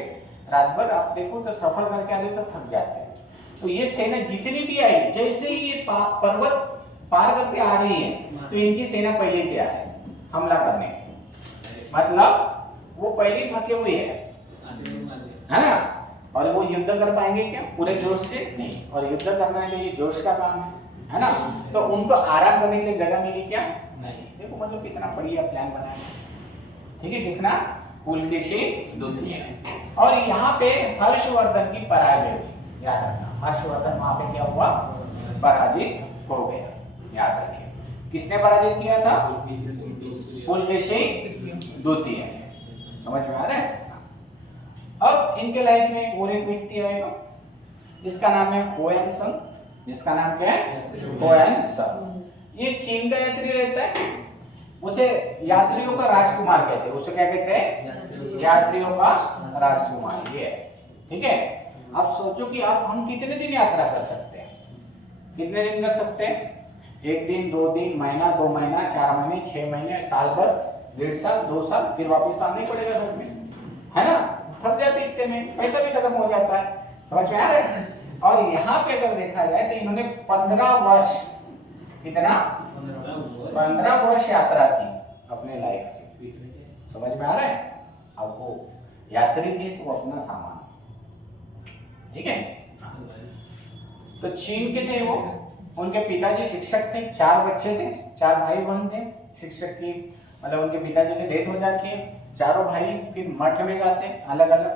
रात भर, आप देखो तो सफर करके आते तो थक जाते हैं। तो ये सेना जितनी भी आई, जैसे ही ये पर्वत पार करके आ रही है तो इनकी सेना पहले तैयार है हमला करने, मतलब वो पहले थके हुए है ना, और वो युद्ध कर पाएंगे क्या, पूरे जोश से नहीं, और युद्ध करना के लिए जोश का काम है ना, तो उनको आराम करने के लिए जगह मिली क्या, नहीं। देखो मतलब कितना बढ़िया प्लान बनाया, ठीक है, किसना, पुलकेशी द्वितीय। और यहाँ पे हर्षवर्धन की पराजय हुई, याद रखना, हर्षवर्धन वहां पे क्या हुआ, पराजित हो गया, याद रखिए। किसने पराजित किया था, पुलकेशी द्वितीय, समझ में आ रहा है। अब इनके लाइफ में और एक व्यक्ति आएगा जिसका नाम है होयनसन, जिसका नाम क्या है, होयनसन। ये चीन का यात्री रहता है, उसे यात्रियों का राजकुमार कहते हैं, उसे क्या कहते हैं, यात्रियों का राजकुमार, ये है, ठीक है। आप सोचो कि आप हम कितने दिन यात्रा कर सकते हैं, कितने दिन कर सकते हैं, 1 दिन, 2 दिन, महीना, 2 महीना, 4 महीने, 6 महीने, साल भर, 1.5 साल, 2 साल, फिर वापस आना ही पड़ेगा घर में, है ना, थक जाते इतने में, पैसा भी खत्म हो जाता है, समझ में आ रहा है। और यहाँ पे अगर देखा जाए तो इन्होंने 15 वर्ष, कितना, 15 वर्ष यात्रा की अपने लाइफ की, समझ में आ रहा है। अब वो यात्री थे तो अपना सामान, ठीक है। तो चीन के थे वो, उनके पिताजी शिक्षक थे, 4 बच्चे थे, 4 भाई बहन थे। शिक्षक की मतलब उनके पिताजी की डेथ हो जाती है, चारों भाई फिर मठ में जाते हैं अलग अलग,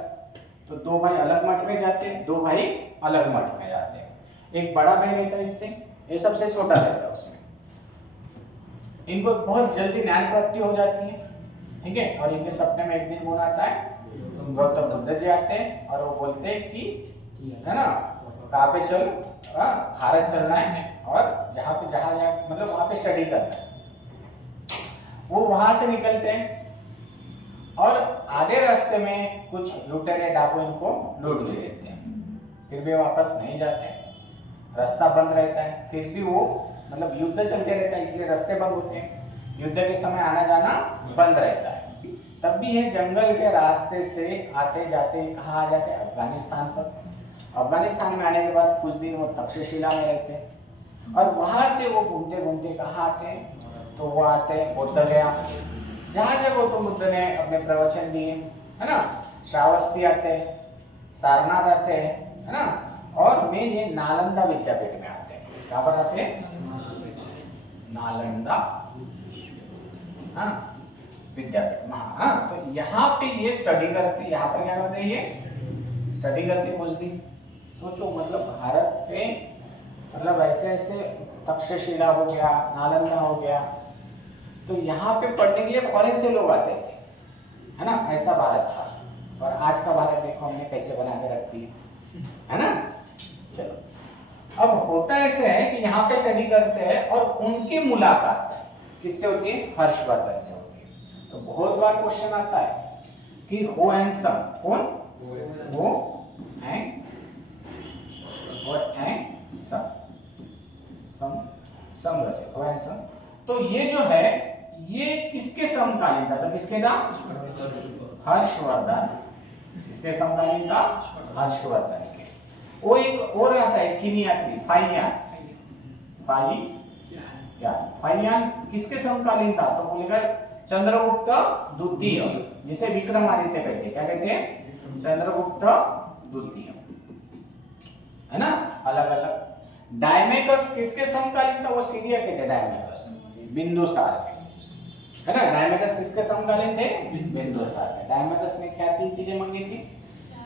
तो 2 भाई अलग मठ में जाते हैं, 2 भाई अलग मठ में जाते हैं। एक बड़ा भाई रहता है इससे, ये सबसे छोटा रहता है उसमें। इनको बहुत जल्दी ज्ञान प्राप्ति हो जाती है, ठीक है। और इनके सपने में एक दिन कौन आता है, गौतम बुद्ध जी आते हैं, और वो बोलते हैं कि है ना, कहाँ पे चल, भारत चलना है, और जहाँ मतलब वहाँ पे स्टडी करना है। वो वहां से निकलते हैं और आधे रास्ते में कुछ लुटेरे डाकू इनको लूट ले लेते हैं, फिर भी वापस नहीं जाते, रास्ता बंद रहता है, फिर भी वो मतलब युद्ध चलते रहता है इसलिए रास्ते बंद होते हैं, युद्ध के समय आना जाना बंद रहता है। तब भी ये जंगल के रास्ते से आते जाते कहाँ आ जाते हैं, अफगानिस्तान पर। अफगानिस्तान में आने के बाद कुछ दिन वो तक्षशिला में रहते हैं, और वहां से वो घूमते घूमते कहाँ आते हैं, तो वो आते हैं बुद्ध गया, जहाँ जहाँ गौतम बुद्ध ने अपने प्रवचन दिए, है ना, श्रावस्ती आते हैं, सारनाथ आते हैं, है ना, और मेन ये नालंदा विद्यापीठ में आते हैं। कहाँ पर आते हैं, नालंदा विद्यापीठ। हाँ, तो यहाँ पे ये स्टडी करते, यहाँ पर क्या करते हैं, ये स्टडी करते कुछ दिन। सोचो मतलब भारत पे मतलब ऐसे ऐसे तक्षशिला हो गया, नालंदा हो गया, तो यहाँ पे पढ़ने के लिए फॉरेन से लोग आते थे, है ना, ऐसा भारत था। और आज का भारत देखो हमने कैसे बना के रख दिया, है ना। चलो अब होता ऐसे है कि यहाँ पे स्टडी करते हैं और उनकी मुलाकात किससे होती है, हर्षवर्धन से होती है। तो बहुत बार क्वेश्चन आता है कि हो एंड सम, कौन हो एंड सम, सम से हो एंड सम। तो ये जो है ये किसके समकालीन था? तो किसके था? हर्षवर्धन। किसके समकालीन था? हर्षवर्धन के। वो एक और आता है चीनी यात्री फाइयान, फाइयान किसके समकालीन था? तो बोलेगा चंद्रगुप्त द्वितीय, जिसे विक्रमादित्य कहते हैं। क्या कहते हैं? चंद्रगुप्त द्वितीय, है ना? अलग अलग। डायमेकस किसके समकालीन था? वो सीरिया के थे डायमेकस, बिंदुसार के, है ना? डायमेकस किसके समकालीन थे? बिंदुसार के। डायमेकस ने क्या 3 चीजें मांगी थी?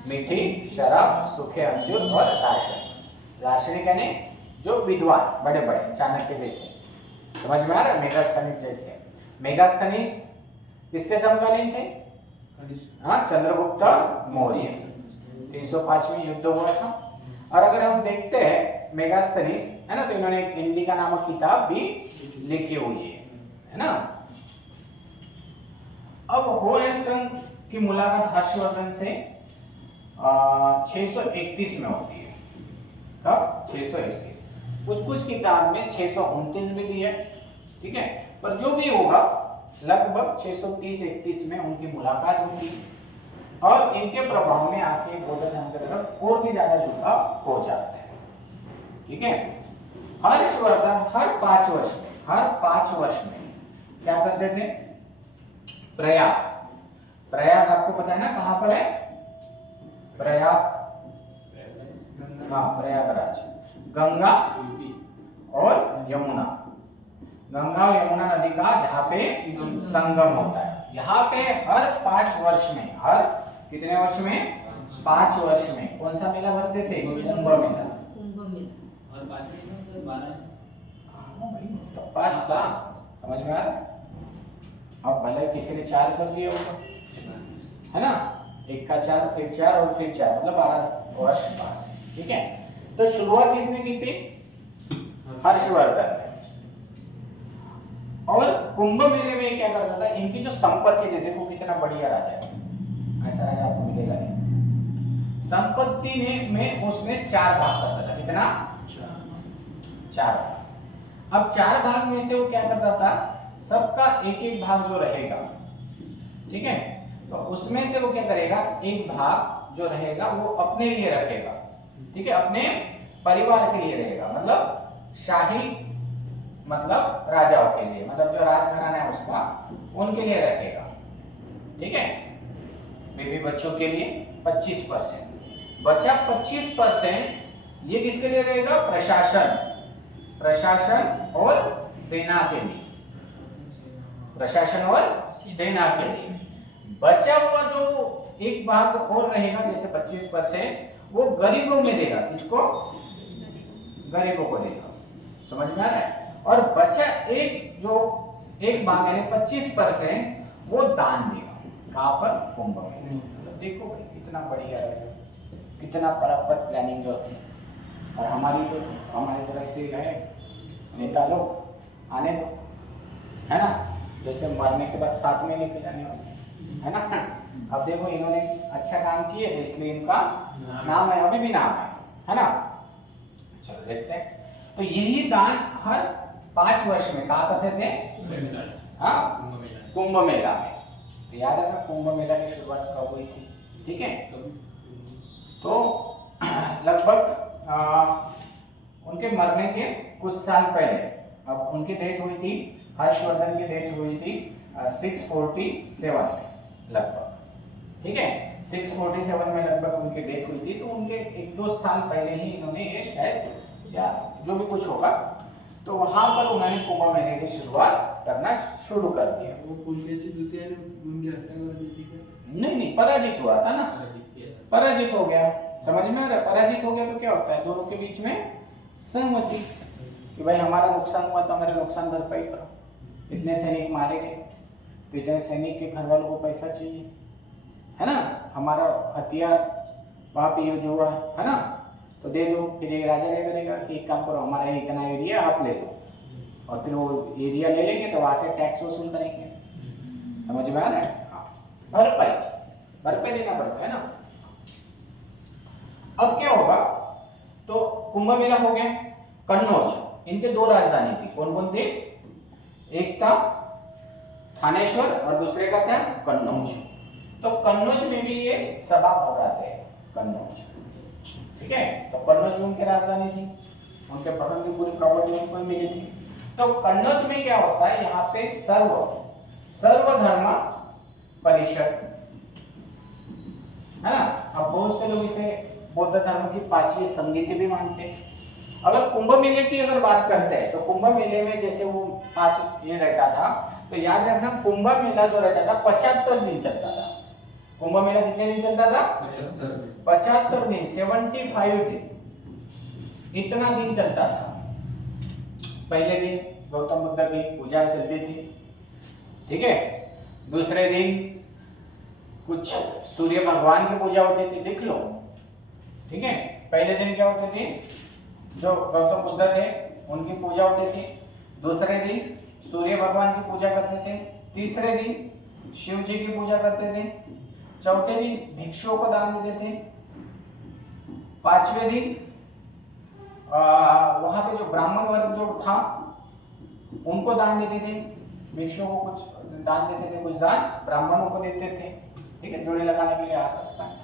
मीठी शराब, सूखे अंजूर और दार्शनिक। दार्शनिक यानी जो विद्वान बड़े बड़े, चाणक्य जैसे, समझ में आ रहा है? मेगास्थनीस जैसे। मेगास्थनीस किसके समकालीन थे? हाँ, चंद्रगुप्त मौर्य। 305 युद्ध हुआ था। और अगर हम देखते हैं मेगास्थनीस, है ना, तो इन्होंने एक इंडिका नामक किताब भी लिखी हुई है ना? अब हो एंड सम की मुलाकात हर्षवर्धन से 631 में होती है। कब? 631। कुछ किताब में 629 भी दी है, ठीक है, पर जो भी होगा लगभग 630-31 में उनकी मुलाकात होती है। और इनके प्रभाव में आके बौद्ध धर्म की तरफ और भी ज्यादा झुकाव हो जाता है, ठीक है। हर्षवर्धन हर 5 वर्ष में क्या करते थे? प्रयाग आपको पता है ना कहां पर है? प्रयाग, हाँ, प्रयागराज। गंगा और यमुना नदी का जहाँ पे संगम होता है, यहाँ पे हर 5 वर्ष में, हर कितने वर्ष में? 5 वर्ष में कौन सा मेला भरते थे? कुंभ मेला। और बाकी में सर 12 तो 5 था, समझ में आ रहा है? अब भले किसी ने 4 कर दिया होगा, है ना? एक का 4, फिर 4 और फिर 4, मतलब 12 वर्ष बाद, ठीक है। तो शुरुआत किसने की थी? हर्षवर्धन। और कुंभ मेले में क्या करता था? इनकी जो संपत्ति थी, देखो कितना बढ़िया राजा है, ऐसा राजा आपको मिलेगा नहीं। संपत्ति में उसने 4 भाग करता था। कितना? 4 भाग। अब 4 भाग में से वो क्या करता था? सबका एक भाग जो रहेगा, ठीक है, तो उसमें से वो क्या करेगा? एक भाग जो रहेगा वो अपने लिए रखेगा, ठीक है, अपने परिवार के लिए रहेगा, मतलब शाही, मतलब राजाओं के लिए, मतलब जो राजघराना है उसका, उनके लिए रखेगा, ठीक है। बीवी बच्चों के लिए 25%, बचा 25% ये किसके लिए रहेगा? प्रशासन और सेना के लिए, प्रशासन और सेना के लिए। बचा हुआ जो एक भाग और रहेगा, जैसे 25%, वो गरीबों में देगा। किसको? गरीबों को देगा, समझ में आ रहा है? और बचा एक भाग यानी 25% वो दान देगा। कहां पर? कुंभ में। मतलब देखो भाई कितना बढ़िया है, कितना प्रॉपर प्लानिंग जो है। और हमारी तो ऐसे है नेता लोग, आने दो, है ना, जैसे मरने के बाद साथ में लेके जाने वाले, है ना। अब देखो इन्होंने अच्छा काम किए तो इसलिए इनका नाम है, अभी भी नाम है ना। चलो देखते हैं। तो यही दान हर 5 वर्ष में कहा करते थे? कुंभ मेला में। तो याद रखना कुंभ मेला की शुरुआत कब हुई थी, ठीक है। तो लगभग उनके मरने के कुछ साल पहले, अब उनकी डेथ हुई थी, हर्षवर्धन की डेथ हुई थी 647 में लगभग, ठीक है। 647 में लगभग उनकी डेथ हुई थी। तो उनके 1-2 साल पहले ही इन्होंने ये शायद, या जो भी कुछ होगा, तो वहां पर उन्होंने कुंभ मेले की शुरुआत करना शुरू कर दिया। वो पुलकेशी द्वितीय ने उनकी हत्या कर दी थी क्या? नहीं, पराजित हुआ था ना, पराजित हो गया, समझ में आ रहा है? पराजित हो गया तो क्या होता है? दोनों के बीच में सहमति कि भाई हमारा नुकसान हुआ तो हमारे नुकसान भरपाई करो। इतने सैनिक मारे गए तो इतने सैनिक के घर वालों को पैसा चाहिए, है ना। हमारा हथियार वहां पे यूज हुआ है ना, तो दे दो। फिर ये राजा क्या करेगा कि एक काम करो, हमारा इतना एरिया आप ले लो, और फिर वो एरिया ले लेंगे तो वहां से टैक्स वसूल करेंगे, समझ में आ रहा है? भरपाई, भर पे देना पड़ता है ना। अब क्या होगा, तो कुंभ मेला हो गया, कन्नौज, इनके दो राजधानी थी, कौन कौन थे, एक था थानेश्वर और दूसरे का था कन्नौज। तो कन्नौज में भी ये सभा भराते हैं, कन्नौज, ठीक है। तो कन्नौज में उनकी राजधानी थी, उनके पसंद की पूरी प्रॉपर्टी उनको ही मिली थी। तो कन्नौज में क्या होता है, यहाँ पे सर्वधर्म परिषद है ना। अब बहुत से लोग इसे बौद्ध धर्म की पांचवी संगीति भी मानते हैं। अगर कुंभ मेले की अगर बात करते हैं तो कुंभ मेले में जैसे वो 5 ये रहता था, तो याद रखना कुंभ मेला जो रहता था 75 दिन चलता था। कुंभ मेला कितने दिन चलता था, 75 दिन, 75 दिन, इतना दिन चलता था। पहले दिन गौतम बुद्ध की पूजा चलती थी, ठीक है। दूसरे दिन कुछ सूर्य भगवान की पूजा होती थी, लिख लो, ठीक है। पहले दिन क्या होते थे, जो गौतम बुद्ध थे उनकी पूजा होती थी। दूसरे दिन सूर्य भगवान की पूजा करते थे। तीसरे दिन शिव जी की पूजा करते थे। चौथे दिन भिक्षुओं को दान देते थे। पांचवें दिन वहां पे जो ब्राह्मण वर्ग जो था उनको दान देते थे, भिक्षुओं को कुछ दान देते थे, कुछ दान ब्राह्मणों को देते थे, ठीक है। जोड़े लगाने के लिए आ सकता है।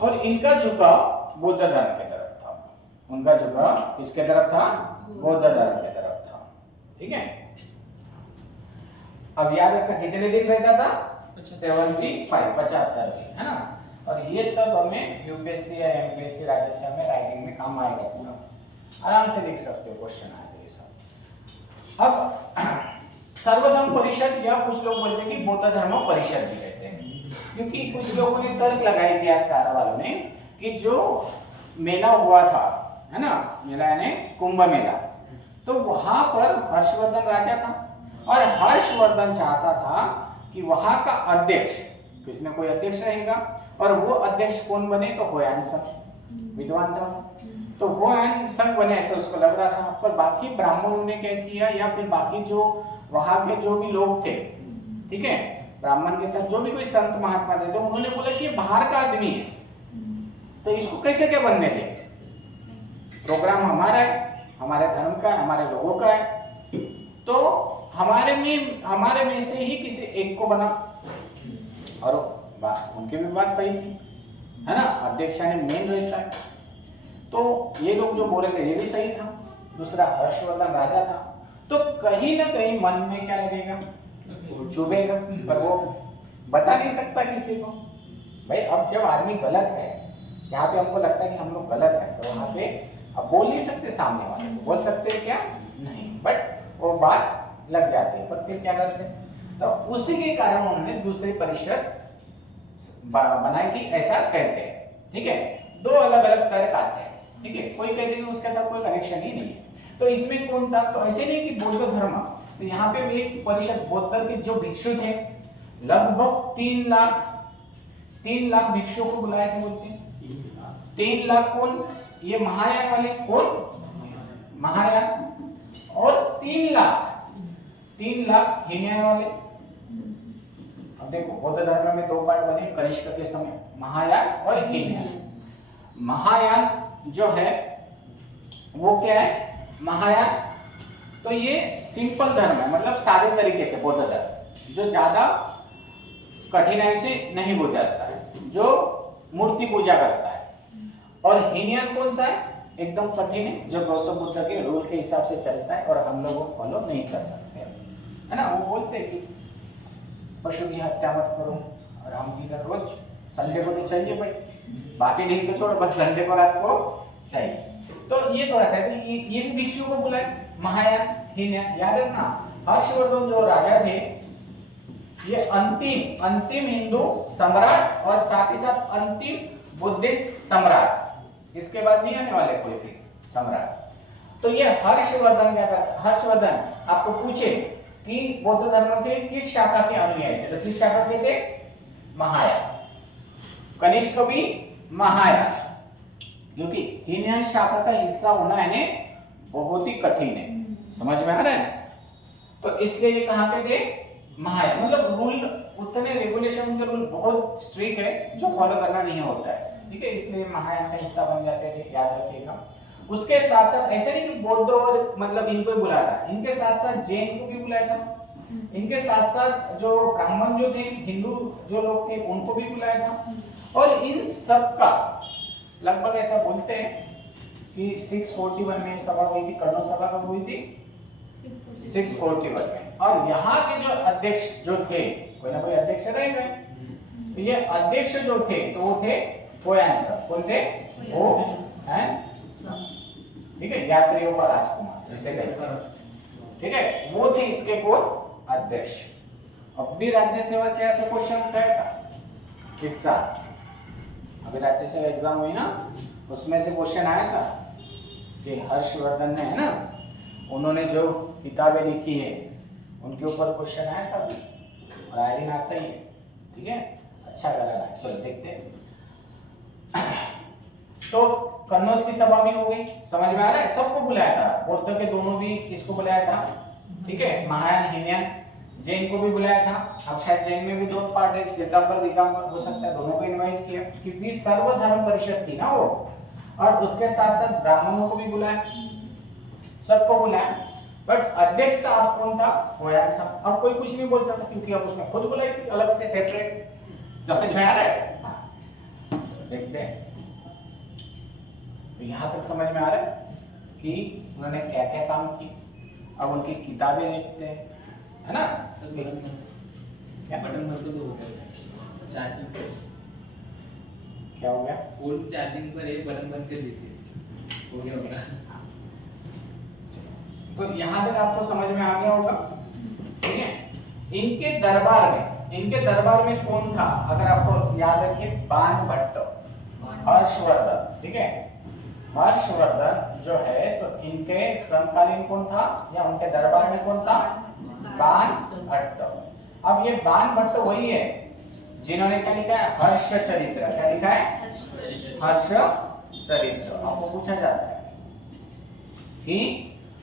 और इनका झुकाव बौद्ध धर्म की तरफ था। उनका झुकाव किसके तरफ था, बौद्ध धर्म की तरफ था, ठीक है। अब याद रखना कितने दिन रहता था, 75 दिन, है ना। और ये सब हमें यूपीएससी या एमपीएससी राज्यसभा में राइटिंग में काम आएगा, पूरा आराम से लिख सकते हो, क्वेश्चन आएगा ये सब। अब सर्वधर्म परिषद या कुछ लोग बोलते हैं कि बौद्ध धर्म परिषद भी कहते हैं, क्योंकि कुछ लोगों ने तर्क लगाया इतिहासकार वालों ने कि जो मेला हुआ था, है ना, मेला यानी कुंभ मेला, तो वहां पर हर्षवर्धन राजा था और हर्षवर्धन चाहता था कि वहां का अध्यक्ष, किसने कोई अध्यक्ष रहेगा, और वो अध्यक्ष कौन बने, तो हुआन सांग विद्वान था, तो हुआन सांग बने ऐसा उसको लग रहा था। पर बाकी ब्राह्मणों ने क्या किया, या फिर बाकी जो वहां के जो भी लोग थे, ठीक है, ब्राह्मण के साथ जो भी कोई संत महात्मा थे, तो उन्होंने बोला कि ये बाहर का आदमी है, तो इसको कैसे क्या बनने दे, प्रोग्राम हमारा है, हमारे धर्म का है, हमारे लोगों का है, तो हमारे में से ही किसी एक को बना। और उनकी भी बात सही थी, है ना, अध्यक्ष ने मेन रहता है, तो ये लोग जो बोल रहे थे ये भी सही था। दूसरा हर्षवर्धन राजा था, तो कहीं ना कहीं मन में क्या लगेगा, चुभेगा, पर वो बता नहीं सकता किसी को। भाई अब जब आदमी गलत है, जहाँ पे हमको लगता है कि हम लोग गलत है, तो वहां पे अब बोल नहीं सकते, सामने वाले को बोल सकते हैं क्या, नहीं, बट वो बात लग जाती है। पर फिर क्या करते हैं, तो उसी के कारण उन्होंने दूसरी परिषद बनाई थी, ऐसा कहते हैं, ठीक है। दो अलग अलग तर्क आते हैं, ठीक है, कोई कहते हैं उसके साथ कोई कनेक्शन ही नहीं है। तो इसमें कौन था, तो ऐसे नहीं कि बौद्ध धर्म, तो यहाँ पे एक परिषद बौद्ध के जो भिक्षु थे, लगभग 3 लाख भिक्षुओं को बुलाए थे, बोलते हैं 3 लाख। कौन, ये महायान वाले, कौन, महायान, और 3 लाख हीनयान वाले। अब देखो बौद्ध धर्म में 2 पार्ट बने कनिष्क के समय, महायान और हीनयान। महायान जो है वो क्या है, महायान तो ये सिंपल धर्म है, मतलब सादे तरीके से बौद्ध धर्म, जो ज्यादा कठिनाई से नहीं गुजरता है, जो मूर्ति पूजा करता है। और हीनयान कौन सा है, एकदम कठिन है, जो गौतम बुद्ध के रूल के हिसाब से चलता है और हम लोग वो फॉलो नहीं कर सकते, है ना। वो बोलते हैं कि पशु की हत्या मत करो, और हम की रोज संडे को तो चाहिए भाई, बाकी दिन तो छोड़ो, बस संडे को रात को चाहिए। तो ये थोड़ा सा ये भी भिक्षुओं को बुलाए, महायान हीनयान। याद रखना हर्षवर्धन जो राजा थे, ये अंतिम हिंदू सम्राट और साथ ही साथ अंतिम बुद्धिस्ट सम्राट, इसके बाद नहीं आने वाले कोई भी सम्राट। तो ये हर्षवर्धन क्या करता, हर्षवर्धन आपको पूछे कि बौद्ध धर्म के किस शाखा के अनुयायी थे, तो किस शाखा के थे, महायान। कनिष्क भी महायान, क्योंकि हीनयान शाखा का हिस्सा होना है बहुत ही कठिन है, समझ में आ रहा है। तो इसलिए ये कहाँ के थे, महायान मतलब रूल उतने रेगुलेशन, उनके रूल बहुत स्ट्रिक्ट है जो फॉलो करना नहीं होता है, ठीक है, इसलिए महायान का हिस्सा बन जाते हैं, याद रखिएगा। उसके साथ साथ ऐसे नहीं कि बौद्ध और मतलब इनको ही बुलाया था, इनके साथ साथ जैन को भी बुलाया था, इनके साथ साथ जो ब्राह्मण जो थे, हिंदू जो लोग थे, उनको भी बुलाया था। और इन सब का लगभग ऐसा बोलते हैं कि 641 में सभा हुई थी, कर्ण सभा कब हुई थी? 641 में। और यहाँ के जो अध्यक्ष जो थे, कोई ना कोई अध्यक्ष रहे गए, तो ये अध्यक्ष जो थे तो वो थे होयांत्सक। कौन थे? वो हैं, ठीक है, यात्रियों का राजकुमार जिसे कहते हैं, ठीक है, वो थे इसके पूर्व अध्यक्ष। अब भी राज्य सेवा से ऐसे क्वेश्चन उठाया था इस साल, अभी राज्य सेवा एग्जाम हुई ना, उसमें से क्वेश्चन आया था कि हर्षवर्धन ने, है ना, उन्होंने जो किताबें लिखी है उनके ऊपर क्वेश्चन आया था और आए दिन आता ही है, ठीक है, अच्छा करा रहा है। चलो देखते हैं। तो कन्नौज की सभा भी हो गई, समझ में आ रहा है, सबको बुलाया था, बौद्ध के दोनों भी इसको बुलाया था, ठीक है, महायान हीनयान, जैन को भी बुलाया था। अब शायद जैन में भी दो पार्ट है, श्वेतांबर दिगंबर हो सकता है, दोनों को इनवाइट किया क्योंकि सर्वधर्म परिषद थी ना वो, और उसके साथ साथ ब्राह्मणों को भी बुलाया, सबको बुलाया। बट अध्यक्ष का आप कौन था? होयांत्सक। अब कोई कुछ नहीं बोल सकता क्योंकि अब उसने खुद बुलाई थी अलग से सेपरेट, समझ में आ रहा है? हाँ। देखते हैं, तो यहाँ तक समझ में आ रहा है कि उन्होंने क्या क्या काम किए। अब उनकी किताबें देखते हैं, है ना? क्या बटन मत तो हो गया चार्जिंग पे, क्या हो गया? फोन चार्जिंग पर एक बटन बंद कर दीजिए, हो गया होगा। तो यहाँ तक आपको समझ में आ गया होगा, ठीक है। इनके दरबार में कौन था? अगर आपको याद रखिए, बाणभट्ट, हर्षवर्धन, ठीक है, हर्षवर्धन जो है, तो इनके समकालीन कौन था या उनके दरबार में कौन था? बाणभट्ट। अब ये बाणभट्ट वही है जिन्होंने क्या लिखा है? हर्ष चरित्र। क्या लिखा है? हर्ष चरित्र। आपको पूछा जाता है कि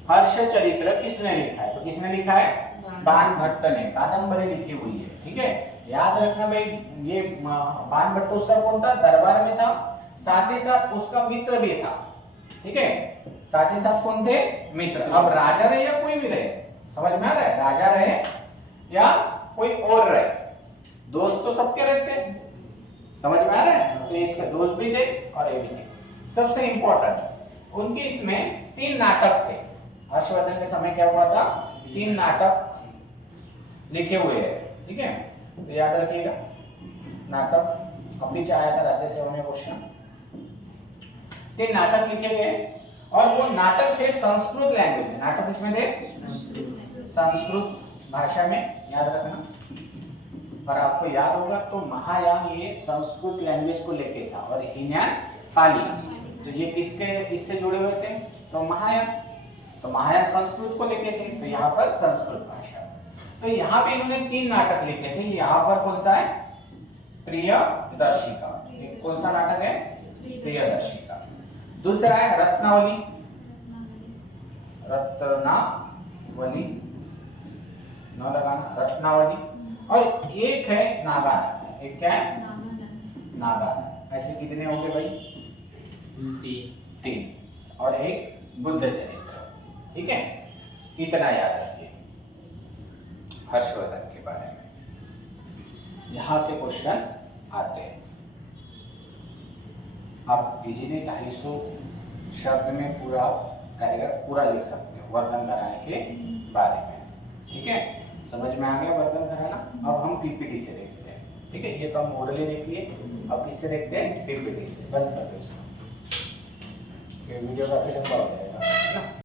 हर्ष चरित्र किसने लिखा है, तो किसने लिखा है? बाणभट्ट ने। कादंबरी लिखी हुई है, ठीक है, याद रखना भाई। ये बाणभट्ट उसका कौन था? दरबार में था, साथ ही साथ उसका मित्र भी था, ठीक है, साथ ही साथ कौन थे? मित्र। अब राजा रहे या कोई भी रहे, समझ में आ रहा है? राजा रहे या कोई और रहे, दोस्त तो सबके रहते हैं, समझ में आ रहा है? तो इसके दोस्त भी थे और ये भी थे। सबसे इंपॉर्टेंट, उनके इसमें 3 नाटक थे। हर्षवर्धन के समय क्या हुआ था? 3 नाटक लिखे हुए हैं, ठीक है, तो याद रखिएगा। नाटक अभी आया था राज्य सेवा में क्वेश्चन। 3 नाटक लिखे गए और वो नाटक थे संस्कृत लैंग्वेज में। नाटक इसमें थे संस्कृत भाषा में, याद रखना। पर आपको याद होगा तो महायान ये संस्कृत लैंग्वेज को लेके था और हीनयान पाली। तो ये किससे जुड़े हुए थे? तो महायान, तो महायान संस्कृत को लेके थे, तो यहाँ पर संस्कृत भाषा। तो यहाँ पे इन्होंने 3 नाटक लिखे थे। यहाँ पर कौन सा है? प्रियदर्शिका। कौन सा नाटक है? प्रियदर्शिका। दूसरा है रत्नावली, रत्नावली न लगाना, रत्नावली। और एक है नागान। एक क्या है? नागान। ऐसे कितने हो गए भाई? 3। और एक बुद्ध चरित्र, ठीक है, इतना याद रखिए हर्षवर्धन के बारे में। यहां से क्वेश्चन आते हैं। आप इजीली 250 शब्द में पूरा पैराग्राफ पूरा लिख सकते हो वर्णन कराने के बारे में, ठीक है, समझ में आ गया वर्णन कराना। अब हम पीपीटी से देखते हैं, ठीक है, ये तो हम ओरली देख लिए, अब किससे देखते हैं? पीपीटी से। बंद कर दो इसको, ये वीडियो काफी लंबा हो जाएगा, है ना।